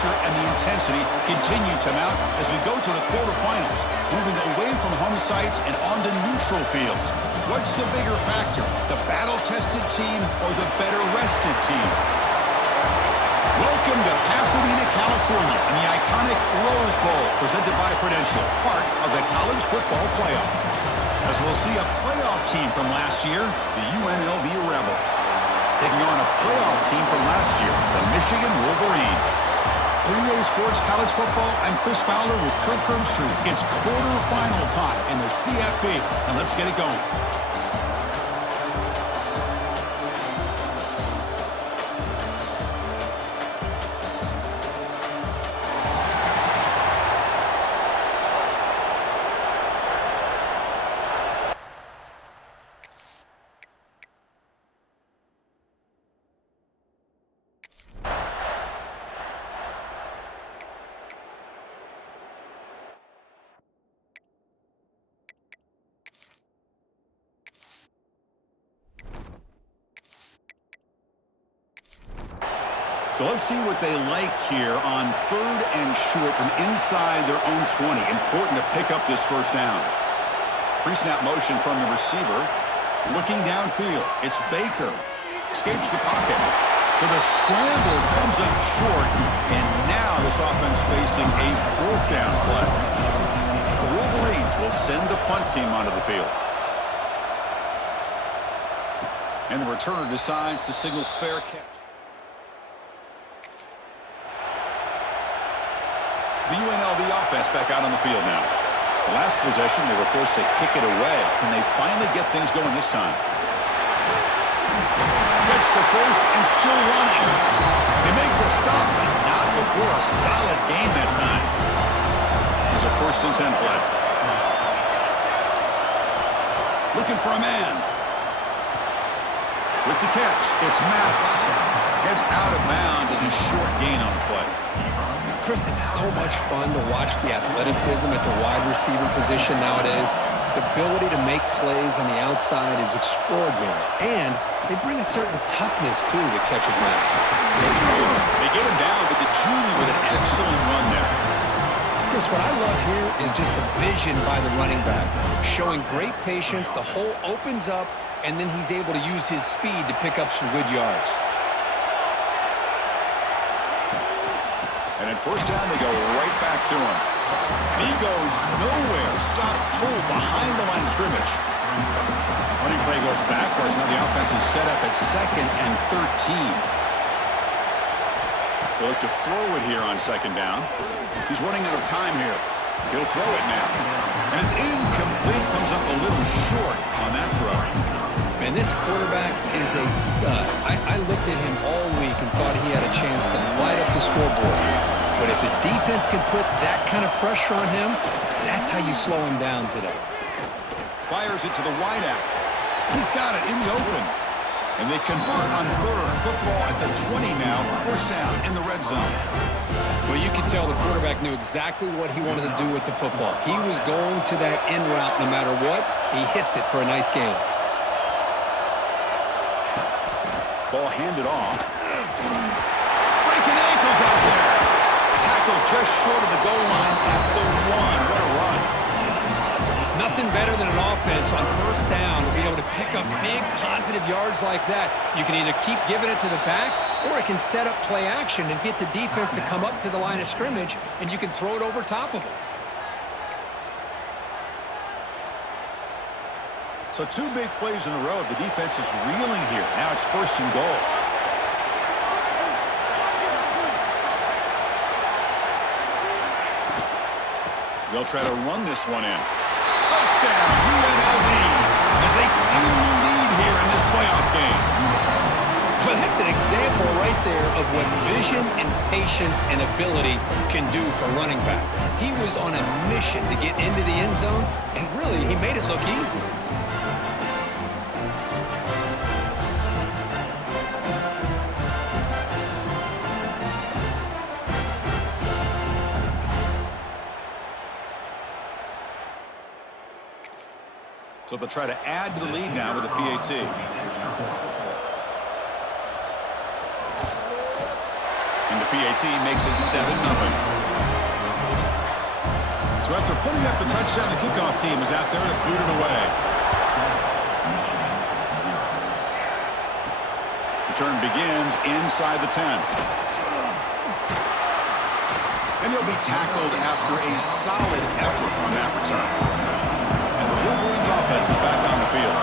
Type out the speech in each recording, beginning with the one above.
pressure and the intensity continue to mount as we go to the quarterfinals, moving away from home sites and onto neutral fields. What's the bigger factor, the battle-tested team or the better-rested team? Welcome to Pasadena, California, in the iconic Rose Bowl, presented by Prudential, part of the college football playoff. As we'll see a playoff team from last year, the UNLV Rebels, taking on a playoff team from last year, the Michigan Wolverines. 3A Sports College Football, I'm Chris Fowler with Kirk Herbstreit. It's quarterfinal time in the CFB, and let's get it going. So let's see what they like here on 3rd and short from inside their own 20. Important to pick up this first down. Pre-snap motion from the receiver. Looking downfield. It's Baker. Escapes the pocket. So the scramble comes up short. And now this offense facing a 4th down play. The Wolverines will send the punt team onto the field. And the returner decides to signal fair catch. The UNLV offense back out on the field now. The last possession, they were forced to kick it away. Can they finally get things going this time? Gets the first and still running. They make the stop, but not before a solid gain that time. There's a 1st and 10 play. Looking for a man. With the catch, it's Max. Heads out of bounds as a short gain on the play. Chris, it's so much fun to watch the athleticism at the wide receiver position nowadays. The ability to make plays on the outside is extraordinary. And they bring a certain toughness, too, that catches my eye. They get him down, but the junior with an excellent run there. Chris, what I love here is just the vision by the running back. Showing great patience, the hole opens up, and then he's able to use his speed to pick up some good yards. And at 1st down, they go right back to him. And he goes nowhere. Stop cold behind the line of scrimmage. Running play goes backwards. Now the offense is set up at 2nd and 13. They look to throw it here on 2nd down. He's running out of time here. He'll throw it now. And it's incomplete. Comes up a little short on that throw. Man, this quarterback is a stud. I looked at him all week and thought he had a chance to light up the scoreboard. But if the defense can put that kind of pressure on him, that's how you slow him down today. Fires it to the wideout. He's got it in the open. And they convert on 3rd. Football at the 20 now. 1st down in the red zone. Well, you can tell the quarterback knew exactly what he wanted to do with the football. He was going to that in route no matter what. He hits it for a nice gain. Ball handed off. Breaking ankles out there. Tackle just short of the goal line at the 1. What a run. Nothing better than an offense on 1st down to be able to pick up big positive yards like that. You can either keep giving it to the back, or it can set up play action and get the defense to come up to the line of scrimmage, and you can throw it over top of them. So 2 big plays in a row. The defense is reeling here. Now it's 1st and goal. They'll try to run this one in. Touchdown, UNLV, as they cleanly lead here in this playoff game. Well, that's an example right there of what vision and patience and ability can do for a running back. He was on a mission to get into the end zone, and really, he made it look easy. So they'll try to add to the lead now with a PAT. Into PAT makes it 7-0. So after putting up the touchdown, the kickoff team is out there to boot it away. Return begins inside the 10. And he'll be tackled after a solid effort on that return. And the Wolverines offense is back on the field.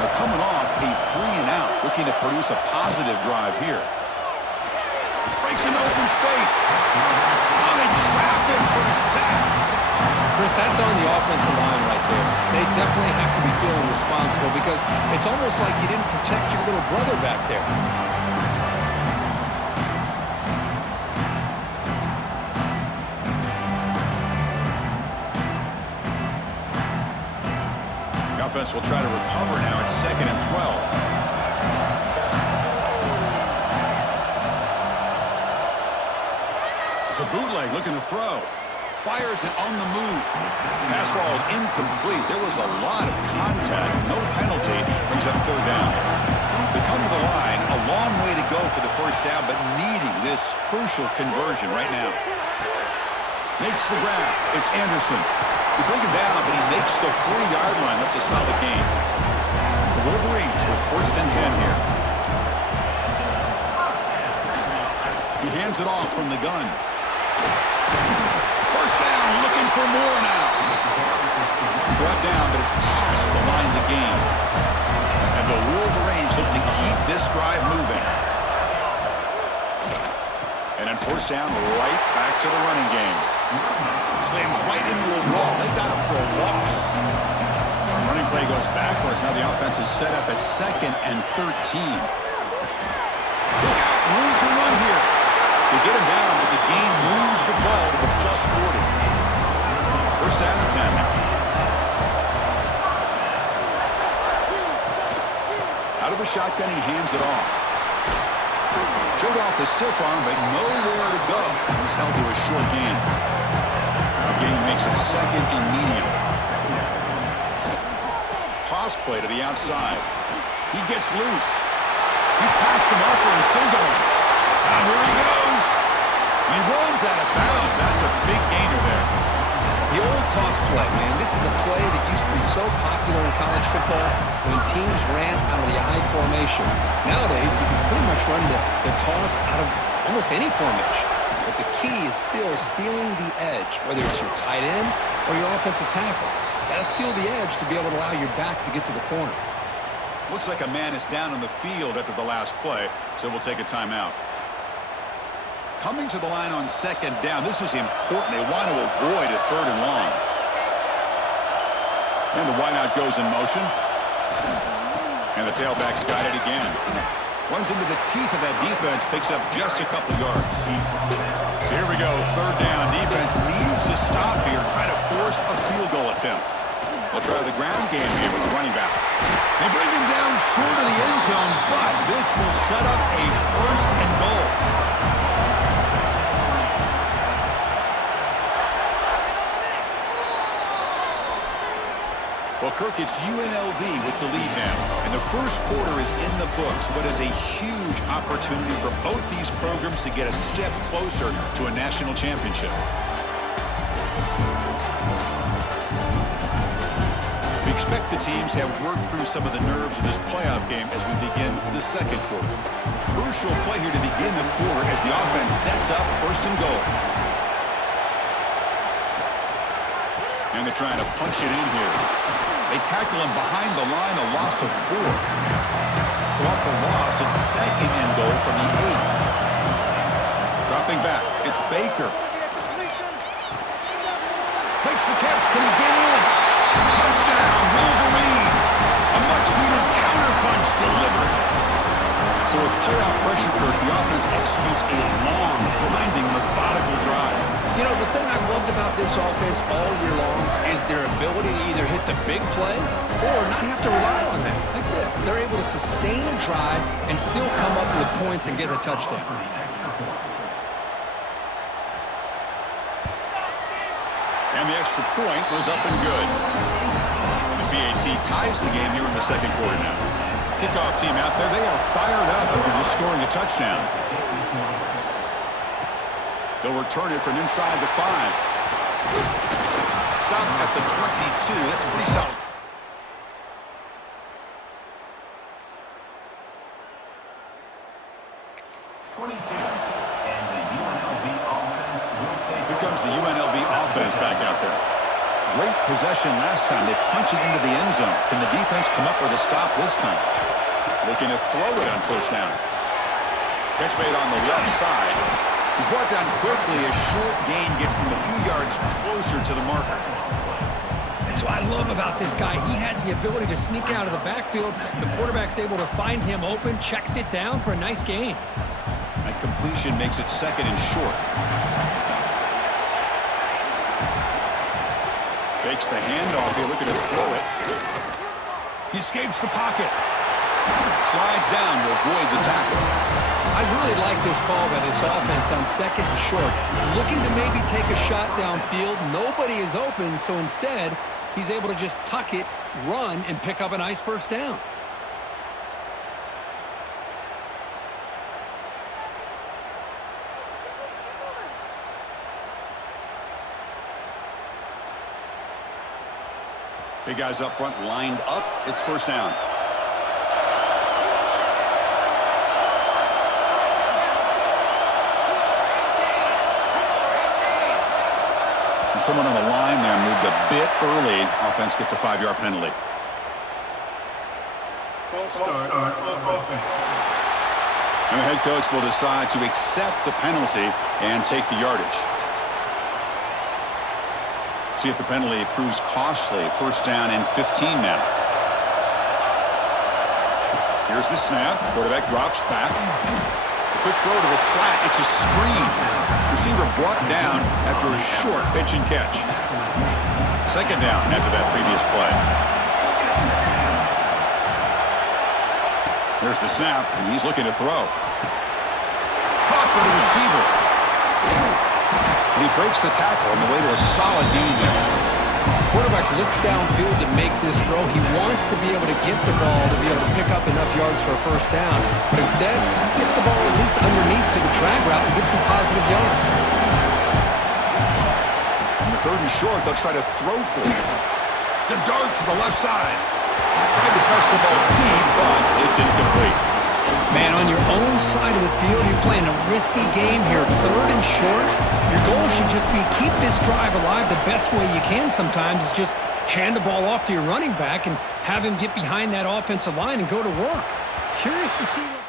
They're coming off a 3-and-out, looking to produce a positive drive here. Breaks an open space. Oh, they trap him for a sack. Chris, that's on the offensive line right there. They definitely have to be feeling responsible because it's almost like you didn't protect your little brother back there. The offense will try to recover now. It's 2nd and 12. It's a bootleg looking to throw. Fires it on the move. Pass ball is incomplete. There was a lot of contact. No penalty. Brings up 3rd down. They come to the line. A long way to go for the 1st down, but needing this crucial conversion right now. Makes the grab. It's Anderson. They bring him down, but he makes the 4-yard line. That's a solid gain. The Wolverines with 1st and 10 here. He hands it off from the gun. 1st down, looking for more now. Brought down, but it's past the line of the game. And the Wolverines look to keep this drive moving. And then 1st down, right back to the running game. Slams right into a wall. They got him for a loss. Running play goes backwards. Now the offense is set up at 2nd and 13. Look out, room to run here. They get him down, but the game moves the ball to the +40. 1st down and 10. Out of the shotgun, he hands it off. Showed off the stiff arm, but nowhere to go. He's held to a short gain. The game makes it 2nd and medium. Toss play to the outside. He gets loose. He's past the marker and still going. Now here he goes. He runs out of bounds. That's a big gainer there. The old toss play, man. This is a play that used to be so popular in college football when teams ran out of the I formation. Nowadays, you can pretty much run the toss out of almost any formation. But the key is still sealing the edge, whether it's your tight end or your offensive tackle. Got to seal the edge to be able to allow your back to get to the corner. Looks like a man is down on the field after the last play, so we'll take a timeout. Coming to the line on 2nd down. This is important. They want to avoid a 3rd and long. And the wideout goes in motion. And the tailback's got it again. Runs into the teeth of that defense, picks up just a couple yards. So here we go, 3rd down. Defense needs a stop here, try to force a field goal attempt. We'll try the ground game here with the running back. They bring him down short of the end zone, but this will set up a 1st and goal. Well, Kirk, it's UNLV with the lead now. And the 1st quarter is in the books. What is a huge opportunity for both these programs to get a step closer to a national championship. We expect the teams to have worked through some of the nerves of this playoff game as we begin the 2nd quarter. Crucial play here to begin the quarter as the offense sets up 1st and goal. And they're trying to punch it in here. They tackle him behind the line, a loss of 4. So off the loss, it's 2nd and goal from the 8. Dropping back, it's Baker. Makes the catch, can he get in? Touchdown, Wolverines! A much-needed counterpunch delivered. So with playoff pressure, Kirk, the offense executes a long, grinding, methodical drive. You know, the thing I've loved about this offense all year long is their ability to either hit the big play or not have to rely on that. Like this, they're able to sustain a drive and still come up with points and get a touchdown. And the extra point was up and good. The PAT ties the game here in the 2nd quarter now. Kickoff team out there, they are fired up after just scoring a touchdown. They'll return it from inside the 5. Stop at the 22. That's pretty solid. Here comes the UNLV offense back out there. Great possession last time. They punch it into the end zone. Can the defense come up with a stop this time? Looking to throw it on first down. Catch made on the left side. He's brought down quickly. A short gain gets them a few yards closer to the marker. That's what I love about this guy. He has the ability to sneak out of the backfield. The quarterback's able to find him open, checks it down for a nice gain. That completion makes it 2nd and short. Fakes the handoff here, looking to throw it. He escapes the pocket. Slides down to avoid the tackle. I really like this call by this offense on 2nd and short. Looking to maybe take a shot downfield. Nobody is open, so instead, he's able to just tuck it, run, and pick up a nice first down. Big guys up front lined up. It's first down. And someone on the line there moved a bit early. Offense gets a 5-yard penalty. False start on offense. And the head coach will decide to accept the penalty and take the yardage. See if the penalty proves costly. First down and 15 now. Here's the snap. Quarterback drops back. A quick throw to the flat. It's a screen. Receiver brought down after a short pitch and catch. 2nd down after that previous play. There's the snap, and he's looking to throw. Caught by the receiver. And he breaks the tackle on the way to a solid gain there. Quarterback looks downfield to make this throw. He wants to be able to get the ball to be able to pick up enough yards for a first down. But instead, he gets the ball at least underneath to the drag route and gets some positive yards. On the 3rd and short, they'll try to throw for it. To dart to the left side. Tried to press the ball deep, but it's incomplete. Man, on your own side of the field, you're playing a risky game here. 3rd and short. Your goal should just be keep this drive alive the best way you can sometimes is just hand the ball off to your running back and have him get behind that offensive line and go to work. Curious to see what...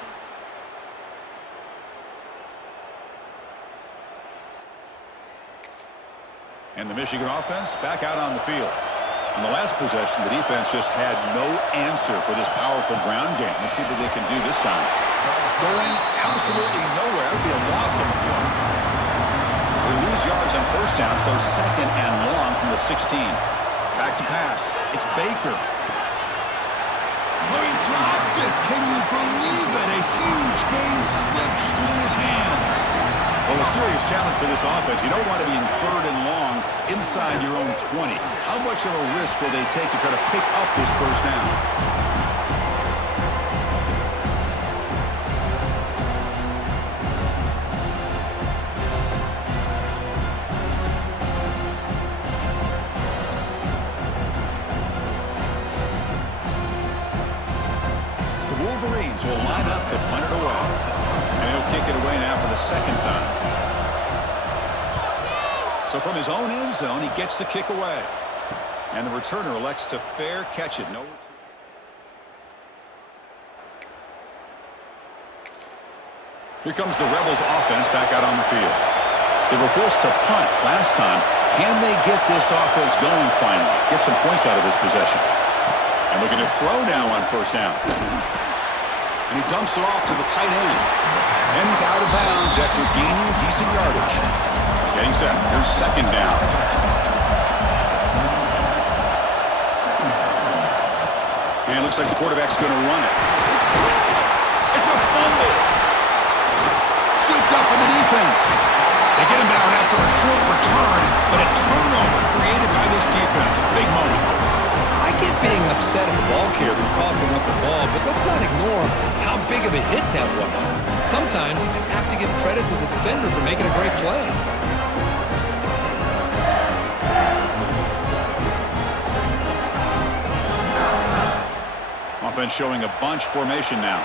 And the Michigan offense back out on the field. In the last possession, the defense just had no answer for this powerful ground game. Let's see what they can do this time. Going absolutely nowhere. That would be a loss of 1. They lose yards on first down, so 2nd and long from the 16. Back to pass. It's Baker. He dropped it. Can you believe it? A huge gain slips through his hands. Well, a serious challenge for this offense. You don't want to be in 3rd and long inside your own 20. How much of a risk will they take to try to pick up this first down? The Wolverines will line up to punt it away. And he'll kick it away now for the 2nd time. So from his own end zone, he gets the kick away. And the returner elects to fair catch it. No return. Here comes the Rebels offense back out on the field. They were forced to punt last time. Can they get this offense going finally? Get some points out of this possession. And looking to throw now on first down. And he dumps it off to the tight end. And he's out of bounds after gaining decent yardage. Getting set. Here's 2nd down. And it looks like the quarterback's going to run it. It's a fumble. Scooped up in the defense. They get him down after a short return, but a turnover created by this defense. Big moment. I get being upset at the ball carrier for coughing up the ball, but let's not ignore how big of a hit that was. Sometimes you just have to give credit to the defender for making a great play. Offense showing a bunch formation now.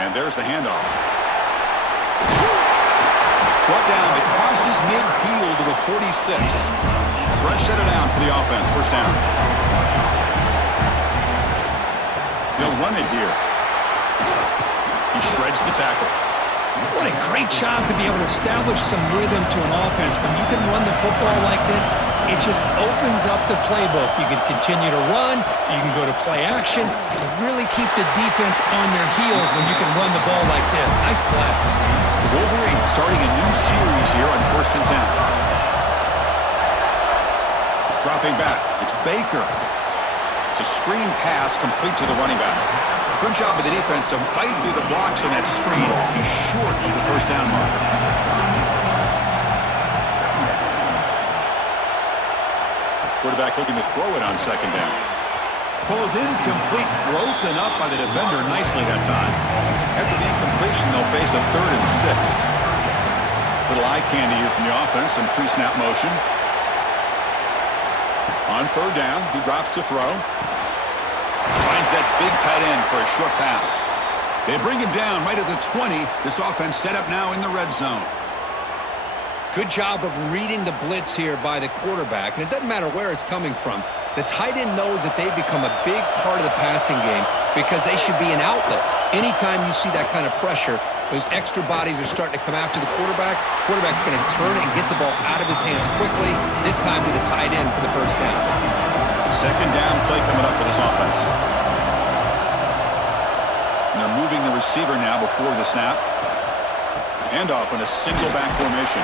And there's the handoff. Brought down, it crosses midfield to the 46. Fresh set of downs for the offense, first down. They'll run it here. He shreds the tackle. What a great job to be able to establish some rhythm to an offense. When you can run the football like this, it just opens up the playbook. You can continue to run, you can go to play action, and really keep the defense on their heels when you can run the ball like this. Nice play. The Wolverines starting a new series here on 1st and 10. Dropping back, it's Baker. It's a screen pass complete to the running back. Good job of the defense to fight through the blocks on that screen. He's short of the first down marker. Quarterback looking to throw it on 2nd down. Ball is incomplete, broken up by the defender nicely that time. After the incompletion, they'll face a 3rd and 6. Little eye candy here from the offense and pre-snap motion. On 3rd down, he drops to throw. Finds that big tight end for a short pass. They bring him down right at the 20. This offense set up now in the red zone. Good job of reading the blitz here by the quarterback, and it doesn't matter where it's coming from. The tight end knows that they become a big part of the passing game because they should be an outlet. Anytime you see that kind of pressure, those extra bodies are starting to come after the quarterback. Quarterback's going to turn and get the ball out of his hands quickly, this time to the tight end for the first down. 2nd down play coming up for this offense. And they're moving the receiver now before the snap. Handoff in a single back formation.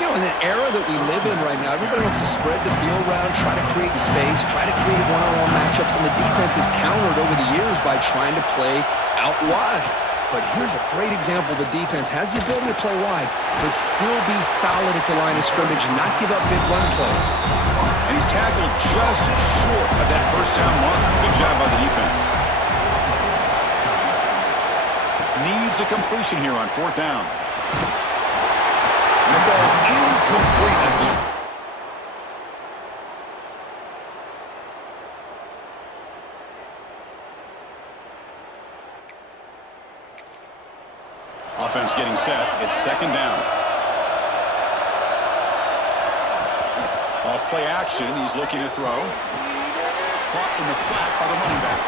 You know, in the era that we live in right now, everybody wants to spread the field around, try to create space, try to create one-on-one matchups, and the defense is countered over the years by trying to play out wide. But here's a great example. The defense has the ability to play wide, but still be solid at the line of scrimmage and not give up big run plays. And he's tackled just short of that first down mark. Good job by the defense. Needs a completion here on 4th down. And the ball is incomplete. Offense getting set. It's 2nd down. Off play action. He's looking to throw. Caught in the flat by the running back.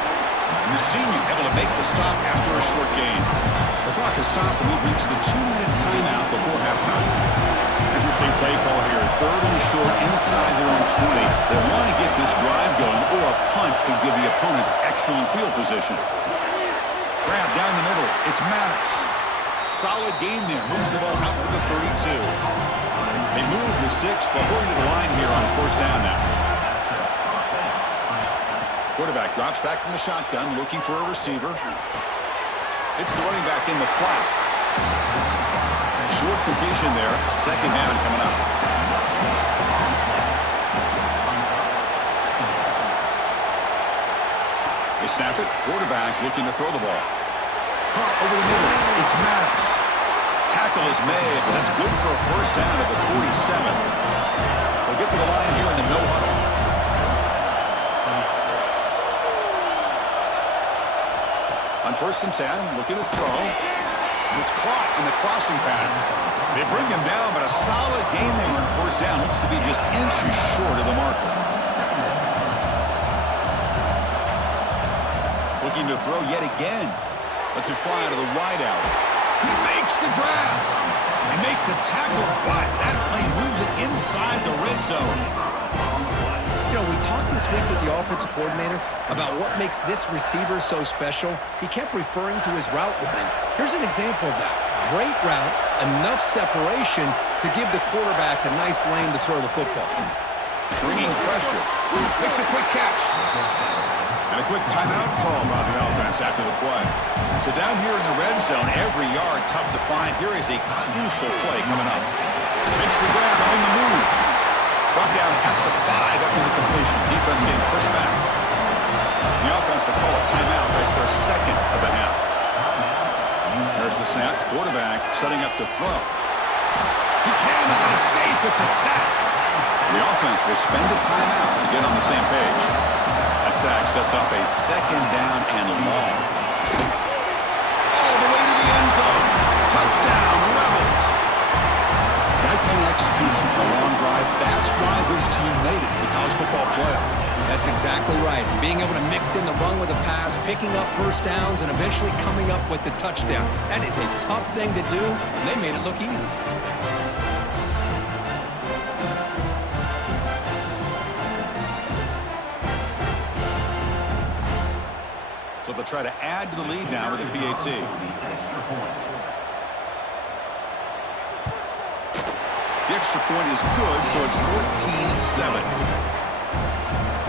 And the senior able to make the stop after a short gain. The clock has stopped and we've reached the 2-minute timeout before halftime. Interesting play call here. 3rd and short inside their own 20. They want to get this drive going, or a punt could give the opponents excellent field position. Grab down the middle. It's Maddox. Solid gain there. Moves the ball out to the 32. They move the 6, but going to the line here on 1st down now. Quarterback drops back from the shotgun, looking for a receiver. It's the running back in the flat. Short completion there. 2nd down coming up. They snap it. Quarterback looking to throw the ball. Caught over the middle. It's Maddox. Tackle is made, but that's good for a first down at the 47. They'll get to the line here in the no huddle. On 1st and 10, looking to throw. It's caught in the crossing pattern. They bring him down, but a solid gain there on 1st down. Looks to be just inches short of the marker. Looking to throw yet again. Lets it fly out of the wideout. He makes the grab. They make the tackle, but that play moves it inside the red zone. You know, we talked this week with the offensive coordinator about what makes this receiver so special. He kept referring to his route running. Here's an example of that. Great route, enough separation to give the quarterback a nice lane to throw the football. Bringing pressure. Makes a quick catch. And a quick timeout call by the offense after the play. So down here in the red zone, every yard tough to find. Here is a crucial play coming up. Makes the grab on the move. Brought down at the 5 after the completion. Defense getting pushed back. The offense will call a timeout. That's their second of the half. There's the snap. Quarterback setting up to throw. He cannot escape. It's a sack. The offense will spend a timeout to get on the same page. That sack sets up a second down and long. All the way to the end zone. Touchdown, Rebels. That kind of execution, a long drive, that's why this team made it to the college football playoff. That's exactly right. Being able to mix in the run with the pass, picking up first downs, and eventually coming up with the touchdown. That is a tough thing to do, and they made it look easy. So they'll try to add to the lead now with a PAT. The extra point is good, so it's 14-7.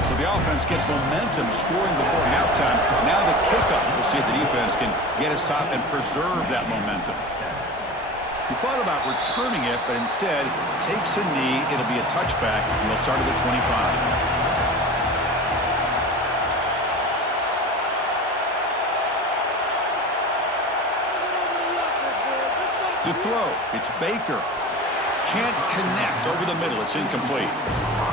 So the offense gets momentum scoring before halftime. Now the kickoff. We'll see if the defense can get his top and preserve that momentum. He thought about returning it, but instead takes a knee. It'll be a touchback, and they'll start at the 25. To throw, it's Baker. Can't connect over the middle. It's incomplete.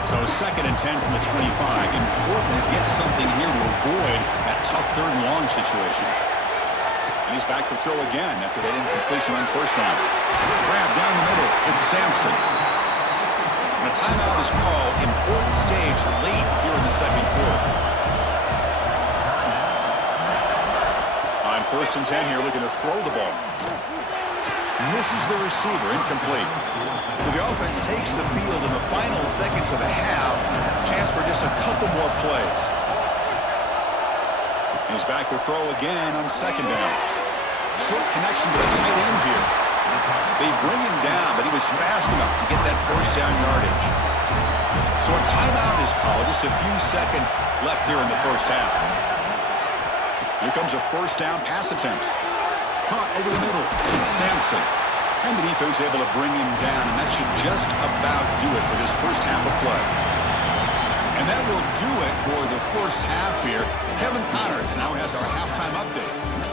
So 2nd and 10 from the 25. Important to get something here to avoid that tough 3rd and long situation. And he's back to throw again after that incompletion on first down. Grab down the middle. It's Sampson. And a timeout is called. Important stage late here in the 2nd quarter. On 1st and 10 here, looking to throw the ball. Misses the receiver, incomplete. So the offense takes the field in the final seconds of the half. Chance for just a couple more plays. He's back to throw again on 2nd down. Short connection to the tight end here. They bring him down, but he was fast enough to get that first down yardage. So a timeout is called. Just a few seconds left here in the first half. Here comes a first down pass attempt. Caught over the middle. It's Sampson. And the defense able to bring him down, and that should just about do it for this first half of play. And that will do it for the first half here. Kevin Connors now has our halftime update.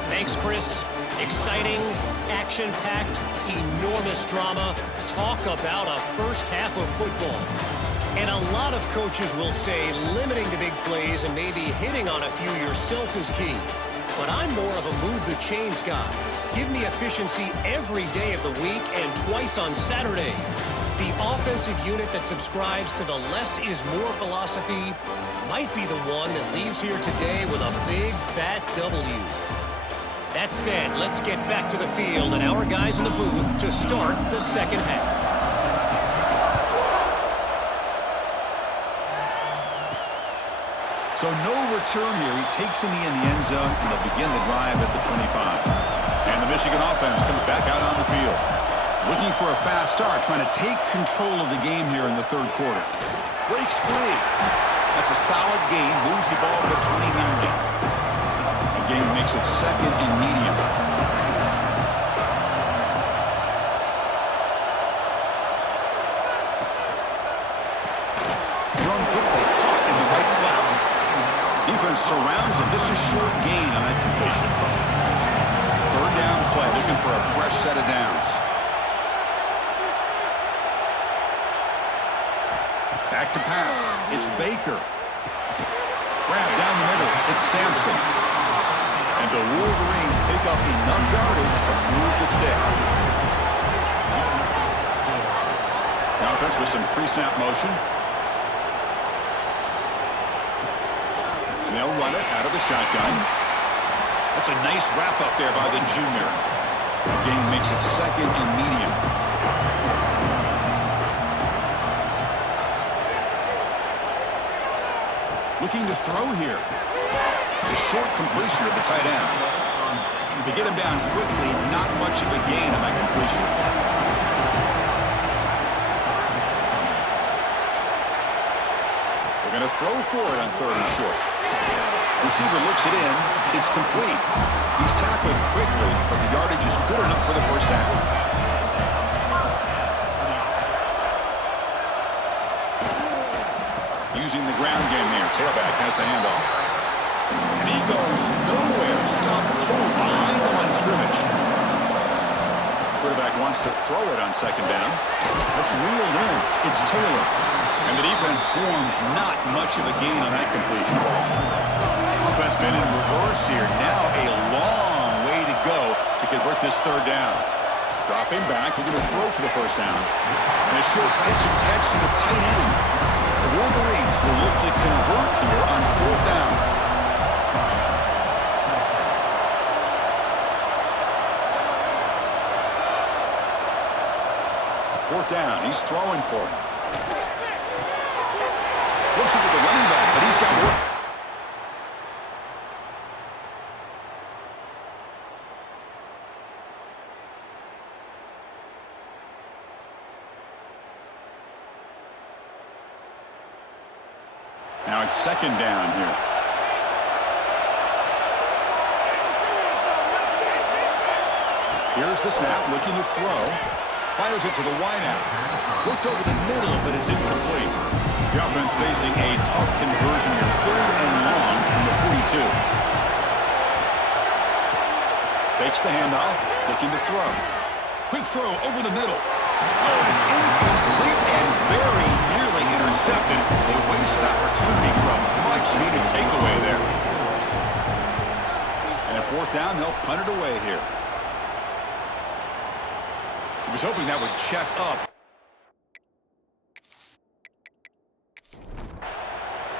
Thanks, Chris. Exciting, action-packed, enormous drama. Talk about a first half of football. And a lot of coaches will say limiting the big plays and maybe hitting on a few yourself is key. But I'm more of a move-the-chains guy. Give me efficiency every day of the week and twice on Saturday. The offensive unit that subscribes to the less is more philosophy might be the one that leaves here today with a big, fat W. That said, let's get back to the field and our guys in the booth to start the second half. So no return here. He takes a knee in the end zone, and they'll begin the drive at the 25. And the Michigan offense comes back out on the field. Looking for a fast start, trying to take control of the game here in the 3rd quarter. Breaks free. That's a solid gain. Moves the ball to the 29. The game makes it 2nd and medium. Thrown quickly, caught in the right flap. Defense surrounds him. Just a short gain on that completion. 3rd down play, looking for a fresh set of downs. Back to pass. It's Baker. Grab down the middle. It's Sampson. And the Wolverines pick up enough yardage to move the sticks. The offense with some pre-snap motion. They'll run it out of the shotgun. That's a nice wrap-up there by the junior. The game makes it 2nd and medium. Looking to throw here. A short completion to the tight end. To get him down quickly, not much of a gain on that completion. They're going to throw for it on 3rd and short. Receiver looks it in. It's complete. He's tackled quickly, but the yardage is good enough for the first down. Using the ground game here. Tailback has the handoff. And he goes nowhere. Stop cold behind the line of scrimmage. Quarterback wants to throw it on second down. That's reeled in. It's Taylor. And the defense swarms. Not much of a gain on that completion. Offense been in reverse here. Now a long way to go to convert this third down. Dropping back. We're going to throw for the first down. And a short pitch and catch to the tight end. The Wolverines will look to convert here on fourth down. Fourth down. He's throwing for it. Flips it with the running back, but he's got work. Now it's second down here. Here's the snap, looking to throw. Fires it to the wideout. Looked over the middle, but it's incomplete. The offense facing a tough conversion here. Third and long from the 42. Fakes the handoff, looking to throw. Quick throw over the middle. Oh, it's incomplete and very nearly intercepted. A wasted opportunity for a much-needed takeaway there. And at fourth down, they'll punt it away here. He was hoping that would check up.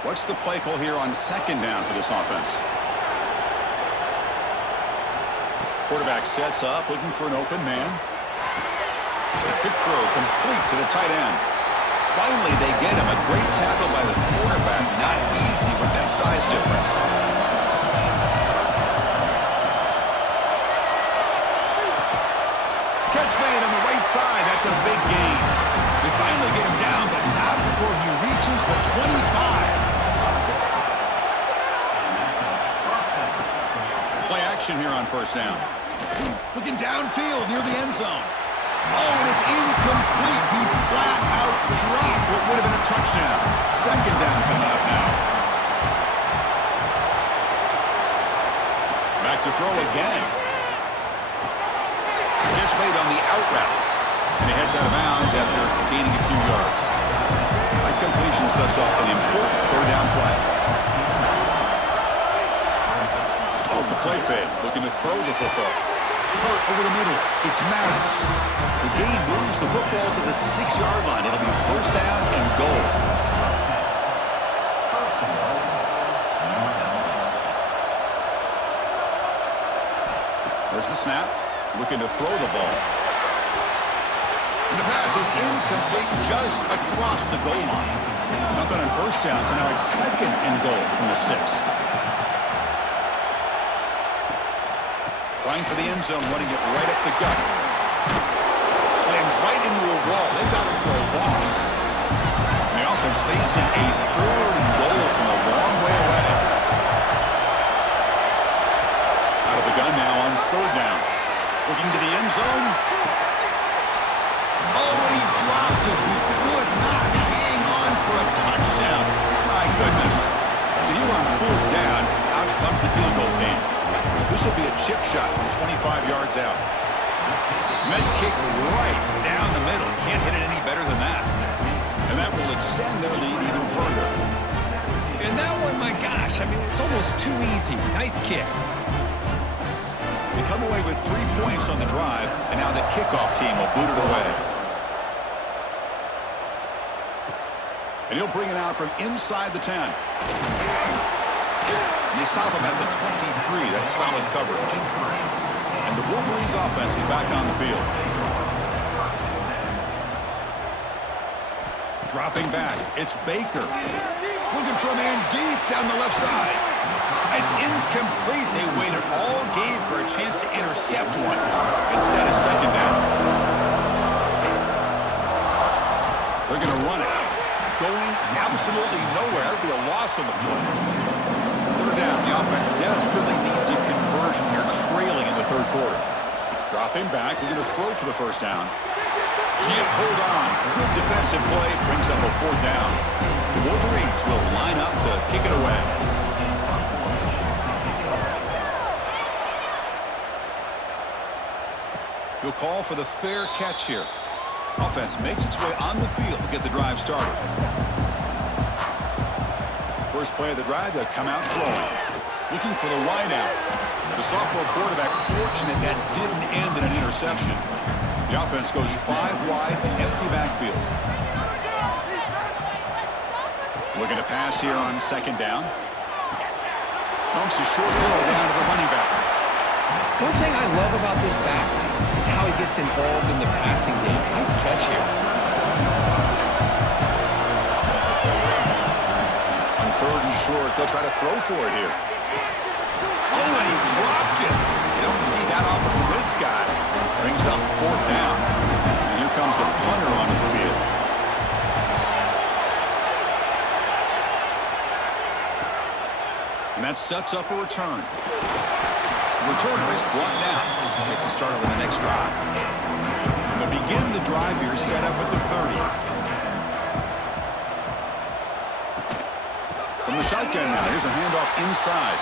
What's the play call here on second down for this offense? Quarterback sets up, looking for an open man. Quick throw complete to the tight end. Finally, they get him. A great tackle by the quarterback. Not easy with that size difference. Catch made on the right side. That's a big gain. They finally get him down, but not before he reaches the 25. Play action here on first down. Looking downfield near the end zone. Oh, and it's incomplete. He flat out dropped what would have been a touchdown. Second down coming up now. Back to throw again. Catch made on the out route. And he heads out of bounds after gaining a few yards. That completion sets up an important third down play. Off the play fake, looking to throw the football. Hurt over the middle. It's Maddox. The game moves the football to the 6-yard line. It'll be first down and goal. There's the snap. Looking to throw the ball. And the pass is incomplete just across the goal line. Nothing on first down, so now it's second and goal from the 6. Trying for the end zone, running it right up the gut. Slams right into a wall. They've got him for a loss. And the offense facing a third and goal from a long way away. Out of the gun now on third down. Looking to the end zone. Oh, he dropped it. He could not hang on for a touchdown. My goodness. So here on fourth down, out comes the field goal team. This will be a chip shot from 25 yards out. Med kick right down the middle. Can't hit it any better than that. And that will extend their lead even further. And that one, my gosh, I mean, it's almost too easy. Nice kick. They come away with 3 points on the drive, and now the kickoff team will boot it away. And he'll bring it out from inside the 10. And they stop him at the 23. That's solid coverage. And the Wolverines offense is back on the field. Dropping back, it's Baker. Looking for a man deep down the left side. It's incomplete. They waited all game for a chance to intercept one. Instead, it's second down. They're going to run it. Going absolutely nowhere. It'll be a loss on the play. down. The offense desperately needs a conversion here, trailing in the third quarter. Dropping back, they're going to throw for the first down. Can't hold on. Good defensive play, brings up a fourth down. The Wolverines will line up to kick it away. He'll call for the fair catch here. Offense makes its way on the field to get the drive started. First play of the drive, they'll come out flowing. Looking for the wide out. The sophomore quarterback fortunate that didn't end in an interception. The offense goes 5 wide, empty backfield. Looking to pass here on second down. Dumps a short throw down to the running back. One thing I love about this back is how he gets involved in the passing game. Nice catch here. On third and short, they'll try to throw for it here. Oh, and he dropped it. You don't see that often from this guy. Brings up fourth down. And here comes the punter onto the field. And that sets up a return. The returner is brought down. Gets us started with the next drive. And to begin the drive here, set up at the 30. From the shotgun now, here's a handoff inside.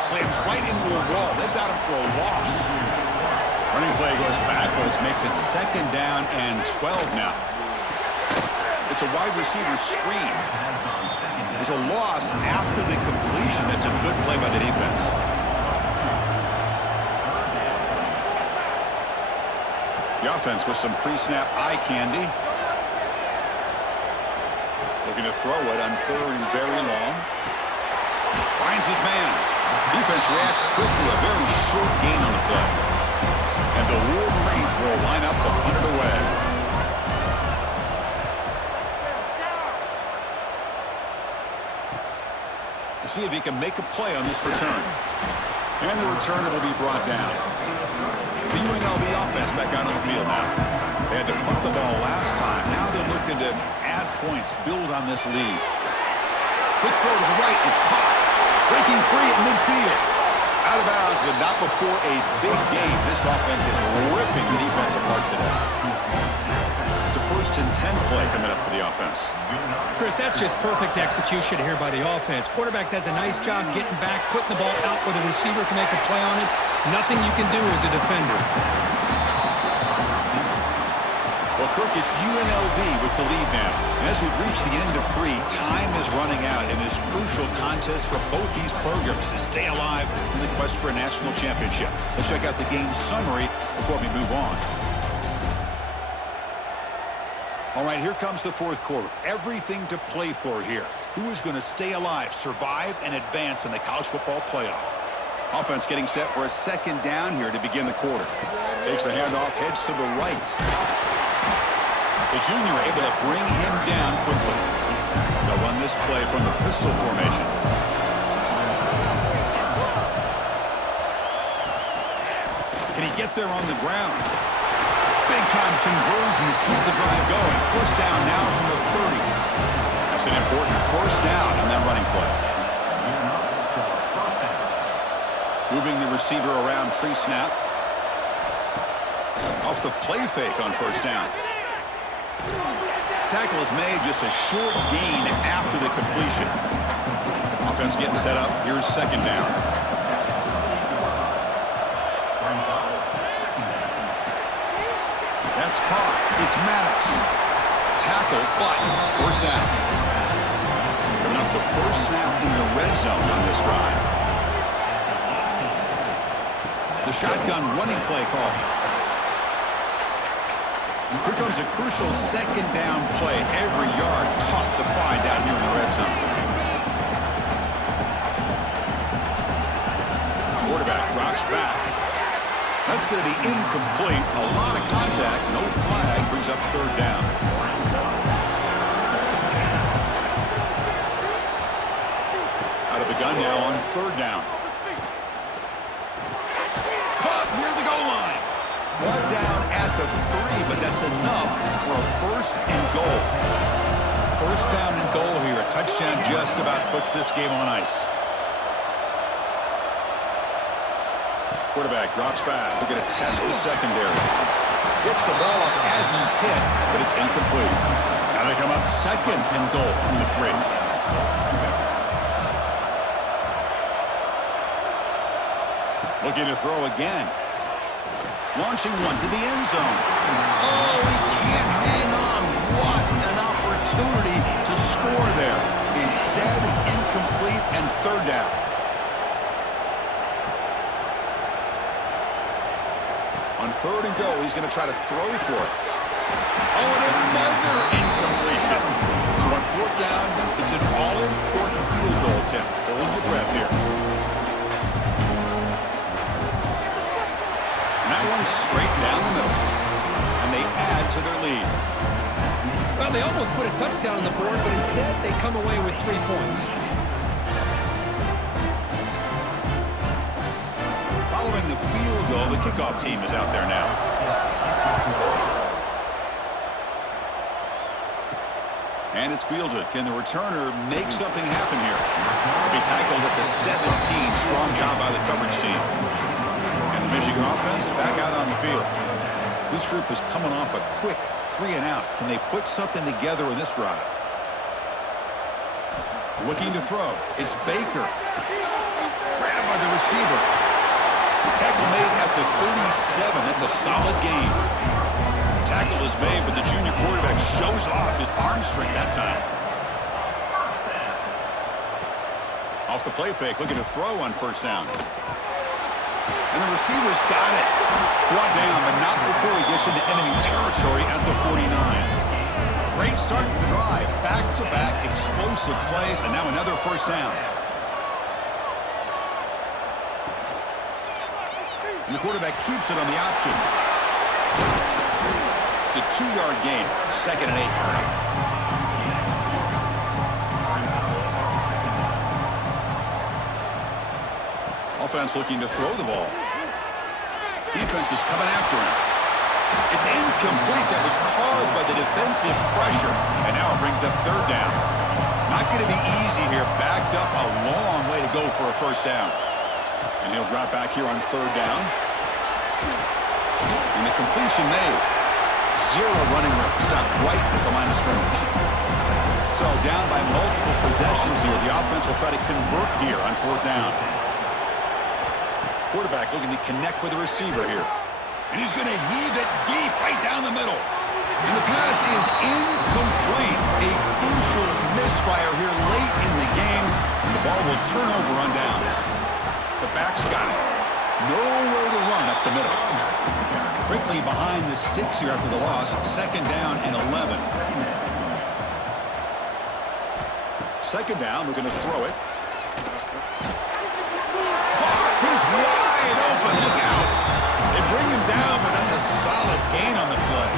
Slams right into a wall. They've got him for a loss. Running play goes backwards, makes it second down and 12 now. It's a wide receiver screen. There's a loss after the completion. That's a good play by the defense. The offense with some pre-snap eye candy. Looking to throw it on third and very long. Finds his man. Defense reacts quickly. A very short gain on the play. And the Wolverines will line up to punt it away. We'll see if he can make a play on this return. And the returner will be brought down. The UNLV offense back out on the field now. They had to punt the ball last time. Now they're looking to add points, build on this lead. Quick throw to the right. It's caught. Breaking free at midfield. Out of bounds, but not before a big game. This offense is ripping the defense apart today. It's a 1st and 10 play coming up for the offense. Chris, that's just perfect execution here by the offense. Quarterback does a nice job getting back, putting the ball out where the receiver can make a play on it. Nothing you can do as a defender. Well, Kirk, it's UNLV with the lead now. And as we've reached the end of 3, time is running out in this crucial contest for both these programs to stay alive in the quest for a national championship. Let's check out the game summary before we move on. All right, here comes the fourth quarter. Everything to play for here. Who is going to stay alive, survive, and advance in the college football playoff? Offense getting set for a second down here to begin the quarter. Takes the handoff, heads to the right. The junior able to bring him down quickly. They'll run this play from the pistol formation. Can he get there on the ground? Big-time conversion to keep the drive going. First down now from the 30. That's an important first down on that running play. Moving the receiver around pre-snap. Off the play fake on first down. Tackle is made, just a short gain after the completion. Offense getting set up. Here's second down. That's caught. It's Maddox. Tackle, but first down. Coming up the first snap in the red zone on this drive. The shotgun running play call. Here comes a crucial second down play. Every yard tough to find down here in the red zone. Quarterback drops back. That's going to be incomplete. A lot of contact. No flag. Brings up third down. Out of the gun now on third down. Caught near the goal line. One down at the 3, but that's enough for a first and goal. First down and goal here. A touchdown just about puts this game on ice. Quarterback drops back. We're going to test the secondary. Gets the ball up as he's hit, but it's incomplete. Now they come up 2nd and goal from the 3. Looking to throw again. Launching one to the end zone. Oh, he can't hang on. What an opportunity to score there. Instead, incomplete and 3rd down. On 3rd and goal, he's going to try to throw for it. Oh, and another incompletion. So on 4th down, it's an all-important field goal attempt. Hold your breath here. And that one's straight down the middle. And they add to their lead. Well, they almost put a touchdown on the board, but instead they come away with 3 points. Following the field goal, the kickoff team is out there now. And it's fielded. Can the returner make something happen here? He'll be tackled at the 17. Strong job by the coverage team. And the Michigan offense back out on the field. This group is coming off a quick 3-and-out. Can they put something together in this drive? Looking to throw. It's Baker. Ran by the receiver. Tackle made at the 37. That's a solid gain. Tackle is made, but the junior quarterback shows off his arm strength that time. Off the play fake, looking to throw on 1st down. And the receiver's got it. Brought down, but not before he gets into enemy territory at the 49. Great start for the drive. Back-to-back explosive plays, and now another 1st down. And the quarterback keeps it on the option. It's a 2-yard gain. 2nd and 8 coming up. Offense looking to throw the ball. Defense is coming after him. It's incomplete. That was caused by the defensive pressure. And now it brings up 3rd down. Not going to be easy here. Backed up a long way to go for a 1st down. And he'll drop back here on 3rd down. And the completion made. 0 running room. Stopped right at the line of scrimmage. So down by multiple possessions here. The offense will try to convert here on 4th down. Quarterback looking to connect with the receiver here. And he's going to heave it deep right down the middle. And the pass is incomplete. A crucial misfire here late in the game. And the ball will turn over on downs. The back's got it. Nowhere to run up the middle. Quickly behind the sticks here after the loss. 2nd down and 11. 2nd down, we're going to throw it. He's wide open. Look out. They bring him down, but that's a solid gain on the play.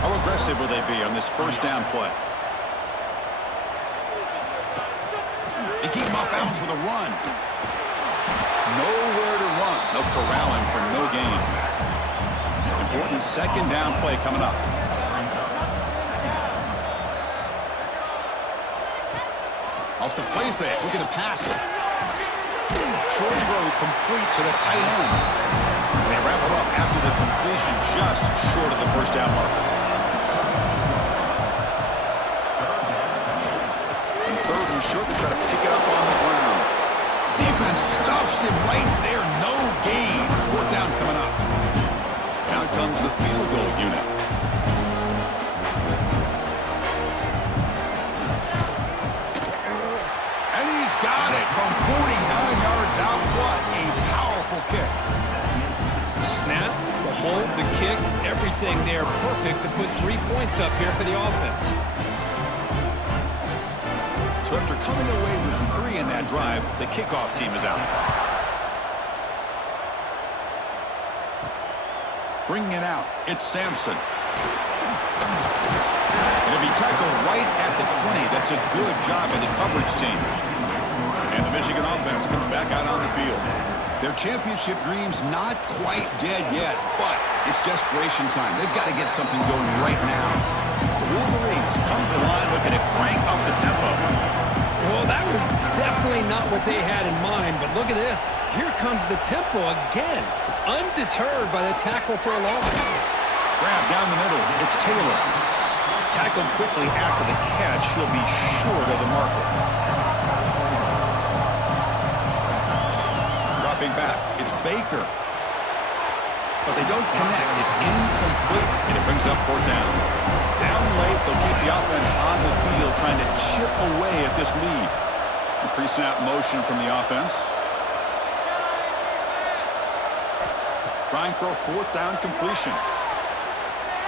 How aggressive will they be on this 1st down play? They keep him off bounds with a run. Nowhere to run. No corralling for no gain. Important 2nd down play coming up. Off the play fake, looking to pass it. Short throw complete to the tight end. They wrap it up after the completion just short of the 1st down marker. And 3rd and short, they try to pick it up on the ground. Defense stuffs him right there. No gain. 4th down coming up. Now comes the field goal unit. And he's got it from 49 yards out. What a powerful kick. Snap, the hold, the kick, everything there perfect to put 3 points up here for the offense. So after coming away with 3 in that drive, the kickoff team is out. Bringing it out, it's Sampson. It'll be tackled right at the 20. That's a good job by the coverage team. And the Michigan offense comes back out on the field. Their championship dreams not quite dead yet, but it's desperation time. They've got to get something going right now. The Wolverines come to the line looking to crank up the tempo. Well, that was definitely not what they had in mind, but look at this. Here comes the tempo again. Undeterred by the tackle for a loss. Grab down the middle. It's Taylor. Tackled quickly after the catch. He'll be short of the marker. Dropping back. It's Baker. But they don't connect. It's incomplete, and it brings up fourth down. Down late, they'll keep the offense on the field trying to chip away at this lead. The pre-snap motion from the offense. Trying for a fourth down completion.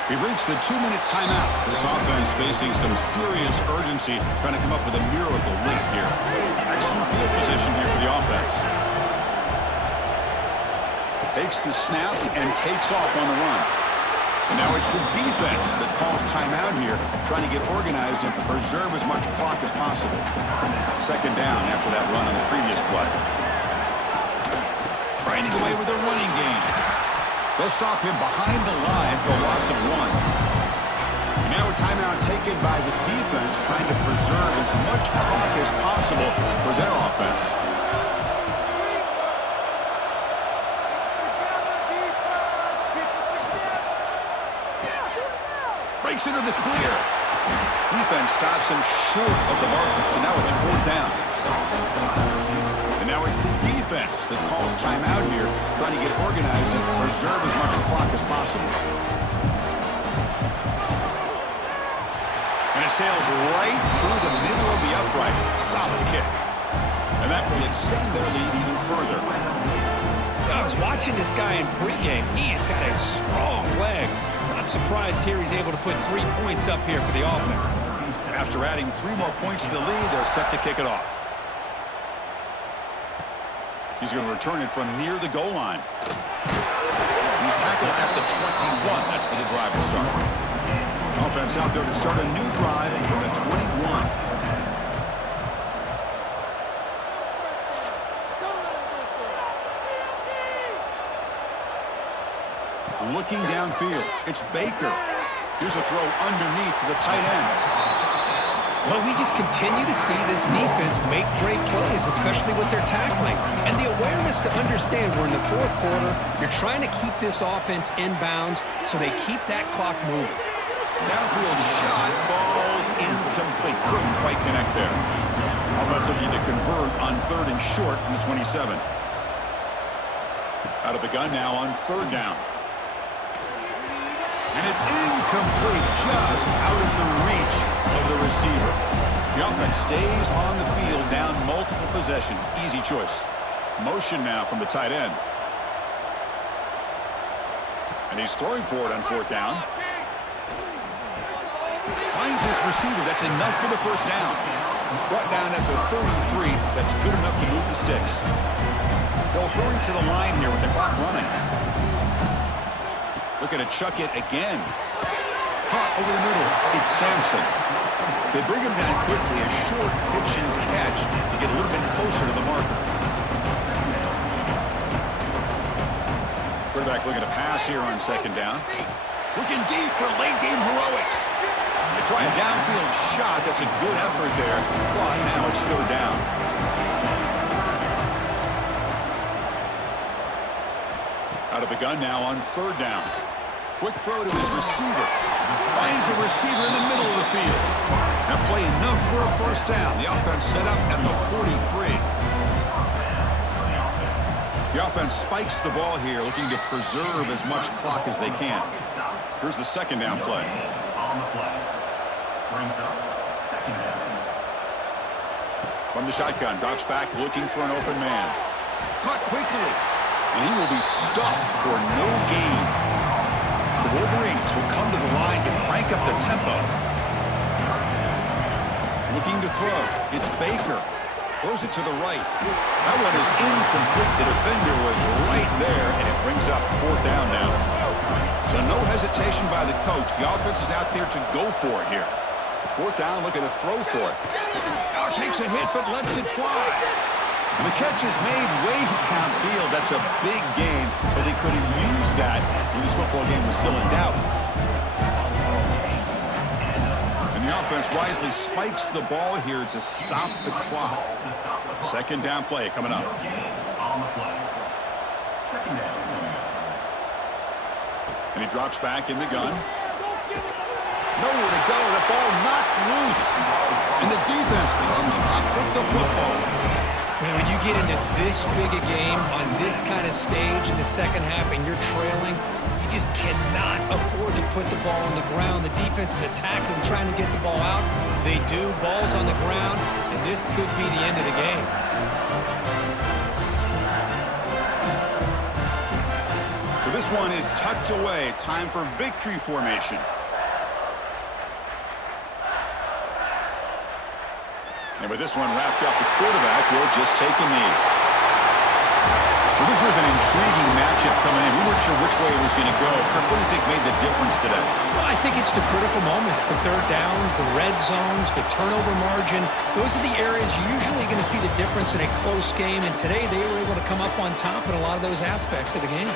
We've reached the 2-minute timeout. This offense facing some serious urgency, trying to come up with a miracle late here. Excellent field position here for the offense. Takes the snap and takes off on the run. And now it's the defense that calls timeout here, trying to get organized and preserve as much clock as possible. Second down after that run on the previous play. Trying to get away with a running game. They'll stop him behind the line for a loss of 1. And now a timeout taken by the defense, trying to preserve as much clock as possible for their offense. Breaks into the clear. Defense stops him short of the marker, so now it's fourth down. And now it's the defense that calls timeout here, trying to get organized and preserve as much clock as possible. And it sails right through the middle of the uprights. Solid kick. And that will extend their lead even further. I was watching this guy in pregame. He's got a strong leg. Not surprised here he's able to put 3 points up here for the offense. After adding 3 more points to the lead, they're set to kick it off. He's going to return it from near the goal line. He's tackled at the 21. That's where the drive will start. Offense out there to start a new drive from the 21. Looking downfield, it's Baker. Here's a throw underneath to the tight end. Well, we just continue to see this defense make great plays, especially with their tackling. And the awareness to understand we're in the fourth quarter, you're trying to keep this offense in bounds so they keep that clock moving. Downfield shot falls incomplete. Couldn't quite connect there. Offense looking to convert on 3rd and short from the 27. Out of the gun now on 3rd down. And it's incomplete, just out of the reach of the receiver. The offense stays on the field, down multiple possessions. Easy choice. Motion now from the tight end. And he's throwing for it on 4th down. Finds his receiver. That's enough for the first down. Brought down at the 33. That's good enough to move the sticks. They'll hurry to the line here with the clock running. Looking to chuck it again. Caught over the middle. It's Sampson. They bring him down quickly. A short pitch and catch to get a little bit closer to the marker. Quarterback looking to pass here on 2nd down. Looking deep for late game heroics. They try a downfield shot. That's a good effort there. But now it's 3rd down. Out of the gun now on 3rd down. Quick throw to his receiver. Finds a receiver in the middle of the field. That play enough for a first down. The offense set up at the 43. The offense spikes the ball here, looking to preserve as much clock as they can. Here's the 2nd down play. From the shotgun, drops back, looking for an open man. Caught quickly, and he will be stuffed for no gain. The Wolverines will come to the line to crank up the tempo. Looking to throw. It's Baker. Throws it to the right. That one is incomplete. The defender was right there, and it brings up 4th down now. So no hesitation by the coach. The offense is out there to go for it here. 4th down, looking to throw for it. Now takes a hit, but lets it fly. And the catch is made way downfield. That's a big gain, but they could have used that when this football game was still in doubt. And the defense wisely spikes the ball here to stop the clock. Second down play coming up. And he drops back in the gun. Nowhere to go. The ball knocked loose. And the defense comes up with the football. Man, when you get into this big a game on this kind of stage in the second half and you're trailing, you just cannot afford to put the ball on the ground. The defense is attacking, trying to get the ball out. They do. Ball's on the ground, and this could be the end of the game. So this one is tucked away. Time for victory formation. And with this one wrapped up, the quarterback will just take a knee. Well, this was an intriguing matchup coming in. We weren't sure which way it was going to go. Kirk, what do you think made the difference today? Well, I think it's the critical moments, the third downs, the red zones, the turnover margin. Those are the areas you're usually going to see the difference in a close game. And today they were able to come up on top in a lot of those aspects of the game.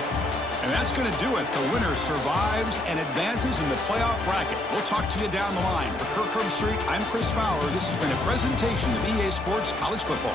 And that's going to do it. The winner survives and advances in the playoff bracket. We'll talk to you down the line. For Kirk Herbstreit, I'm Chris Fowler. This has been a presentation of EA Sports College Football.